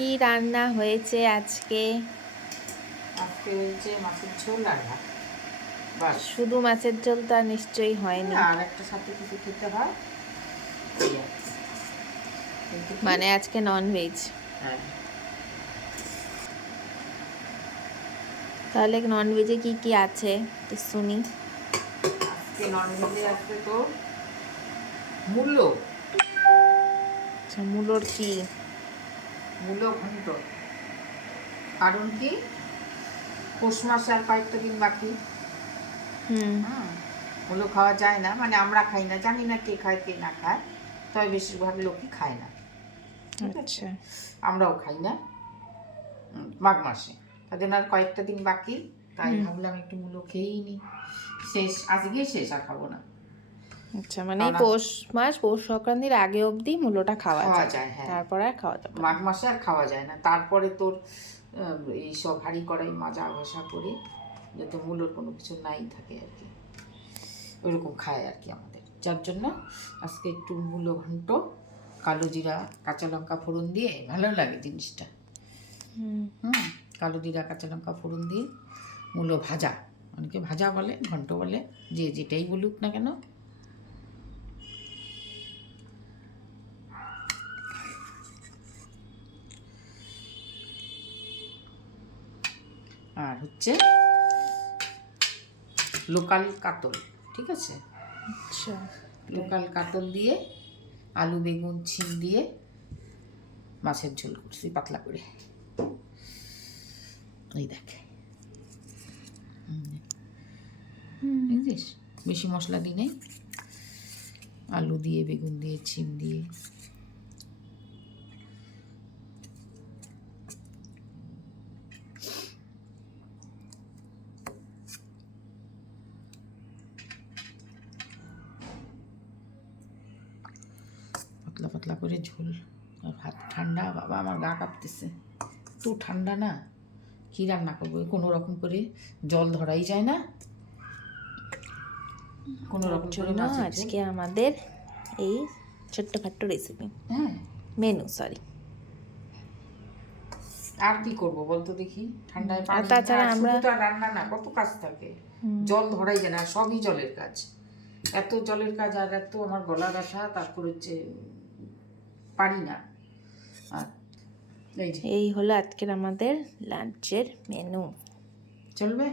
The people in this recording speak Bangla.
কি রান্না হয়েছে আজকে? আজকে হয়েছে মাছের ঝোল আর ভাত। বাস। শুধু মাছের ঝোল তো আর নিশ্চয়ই হয়নি। আর একটা সাথে কিছু খেতে হয়, এই আর কি। কিন্তু কি? মানে আজকে ননভেজ। হ্যাঁ, তাহলে ননভেজে কি কি আছে তো শুনি। আজকে ননভেজে আছে তো মূলো আচ্ছা, মূলোর কি? মূলো ঘন্ট। কারণ কি, পৌষ মাসে আর কয়েকটা দিন বাকি। হুম। মূলো খাওয়া যায় না, মানে আমরা খাই না, জানি না কে খায় কে না খায়, তবে বেশিরভাগ লোকই খায় না। ঠিক আছে, আচ্ছা। আমরাও খাই না মাঘ মাসে। তার জন্য আর কয়েকটা দিন বাকি, তাই ভাবলাম একটু মূলো খেয়েই নি। শেষ, আজকেই শেষ, আর খাবো না। আচ্ছা, মানে পৌষ মাস, পৌষ সংক্রান্তির আগে অবধি মূলোটা খাওয়া যায়, হ্যাঁ। তারপর আর খাওয়া যাবে না। মাঘ মাসে আর খাওয়া যায় না। তারপরে তোর এই সব হাঁড়ি কড়াই মাজা ঘষা করে যাতে মূলোর কোনো কিছু নাই থাকে আর কি, ওইরকম খায় আর কি আমাদের। যার জন্য আজকে একটু মূলো ঘন্ট, কালো জিরা কাঁচা লঙ্কা ফোড়ন দিয়ে, ভালো লাগে জিনিসটা। কালো জিরা কাঁচা লঙ্কা ফোড়ন দিয়ে মূলো ভাজা, অনেকে ভাজা বলে, ঘন্ট বলে, যে যেটাই বলুক না কেন। আর হচ্ছে লোকাল কাতল, ঠিক আছে। আচ্ছা, লোকাল কাতল দিয়ে আলু বেগুন ছিম দিয়ে মাছের ঝোল করছি পাতলা করে। এই দেখ, বুঝছিস, বেশি মশলা দিই নেই, আলু দিয়ে বেগুন দিয়ে ছিম দিয়ে। পাতলা পাতলা করে ঝোল আর ভাত। ঠান্ডা বাবা, আমার গা কাঁপতেছে, তো ঠান্ডা না, কী রান্না করবো, কোনো রকম করে জল ধরাই যায় না, কোনো রকম করে জন্য আজকে আমাদের এই ছোট্টখাট্ট রেসিপি, হ্যাঁ, মেনু, সরি। আর কি করবো বলতো দেখি, ঠান্ডায় পানি। তাছাড়া আমরা শুধু তো আর রান্না না, কত কাজ থাকে, জল ধরাই যায় না, সবই জলের কাজ। এত জলের কাজ, আর এত আমার গলা ব্যথা, তারপর হচ্ছে পারি না। আর এই হলো আজকের আমাদের লাঞ্চের মেনু। চলবে।